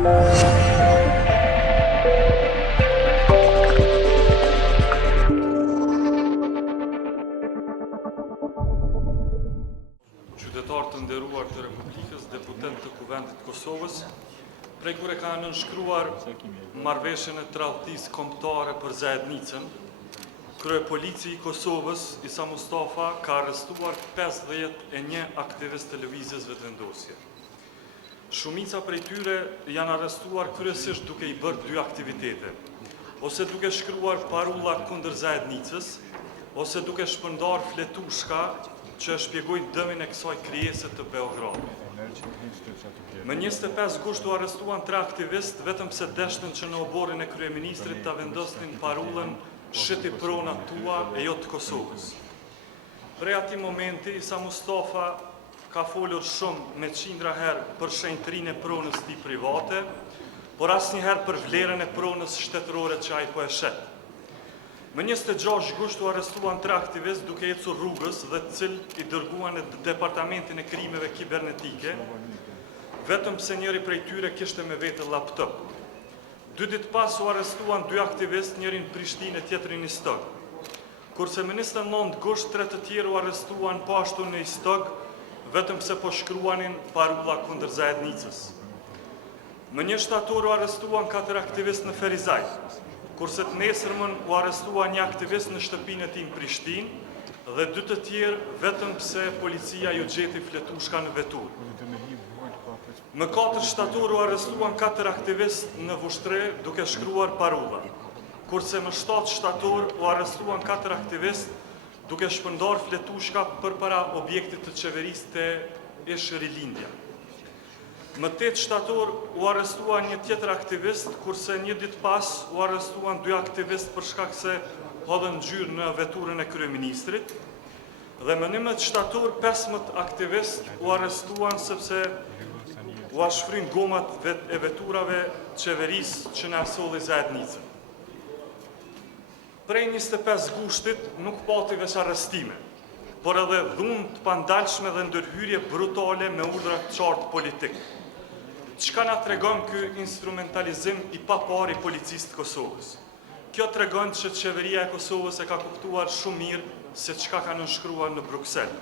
Qytetarë të nderuar të Republikës, deputet të Kuvendit të Kosovës, prej kur e ka nënshkruar marrëveshjen e tradhtisë kombëtare për zajednicën, krye polici i Kosovës, Isa Mustafa, ka arrestuar 51 aktivist të lëvizjes vetëvendosje. Shumica prej tyre janë arrestuar kryesisht duke i bërë dy aktivitete, ose duke shkruar parulla kundër zajednicës, ose duke shpërndar fletushka që shpjegojnë dëmin e kësaj krijese të Beogradit. Më 25 gusht u arrestuan 3 aktivist vetëm pse deshtën që në oborin e kryeministrit ta vendosnin parullën "Shiti pronat tua e jo të Kosovës". Prej atij momenti Isa Mustafa ka folur shumë me qindra herë për shenjtërinë e pronës tij private, por asnjëherë për vlerën e pronës shtetërore që ai po e shet. Më 26 gusht u arrestuan 3 aktivist duke ecur rrugës dhe të cilët i dërguan në departamentin e krimeve kibernetike, vetëm pse njëri prej tyre kishte me vete laptop. 2 ditë pas u arrestuan 2 aktivist, njërin në Prishtinë e tjetrin në Istog. Kurse më 29 gusht 3 të tjerë u arrestuan po ashtu në Istog, vetëm pse po shkruanin parulla kundër zajednicës. Më 1 shtator u arrestuan 4 aktivist në Ferizaj, kurse të nesërmën u arrestua një aktivist në shtëpinë e tij në Prishtinë dhe 2 të tjerë vetëm pse policia ju gjeti fletushka në vetur. Më 4 shtator u arrestuan 4 aktivist në Vushtre duke shkruar parulla, kurse më 7 shtator u arrestuan 4 aktivist duke shpërndar fletushka përpara objektit të qeverisë të Ish Rilindja. Më 8 shtator u arrestuan një tjetër aktivist, kurse një ditë pas u arrestuan 2 aktivist për shkak se hodhën ngjyrë në veturën e kryeministrit, dhe më 11 shtator 15 aktivist u arrestuan sepse u ashfryn gomat e veturave qeverisë që na solli zajednicën. Prej 25 gushtit nuk pati veç arrestime, por edhe dhunë të pandalshme dhe ndërhyrje brutale me urdhra të qartë politik. Çka na tregon ky instrumentalizim i papar i policisë të Kosovës? Kjo tregon që qeveria e Kosovës e ka kuptuar shumë mirë se çka ka nënshkruar në Bruksel.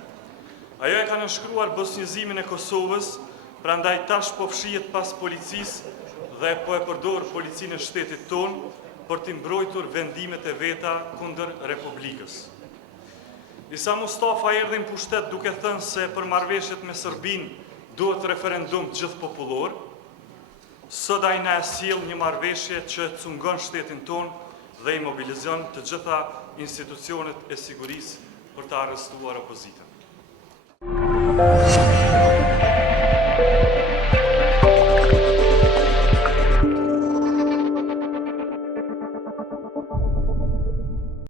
Ajo e ka nënshkruar bosnjizimin e Kosovës, prandaj tash po fshihet pas policisë dhe po e përdor policinë e shtetit tonë për t'i mbrojtur vendimet e veta kundër Republikës. Isa Mustafa erdhi në pushtet duke thënë se për marrëveshjet me Serbinë duhet referendum gjithpopullor. Sot ai na sjell një marrëveshje që cungon shtetin tonë dhe i mobilizon të gjitha institucionet e sigurisë për të arrestuar opozitën.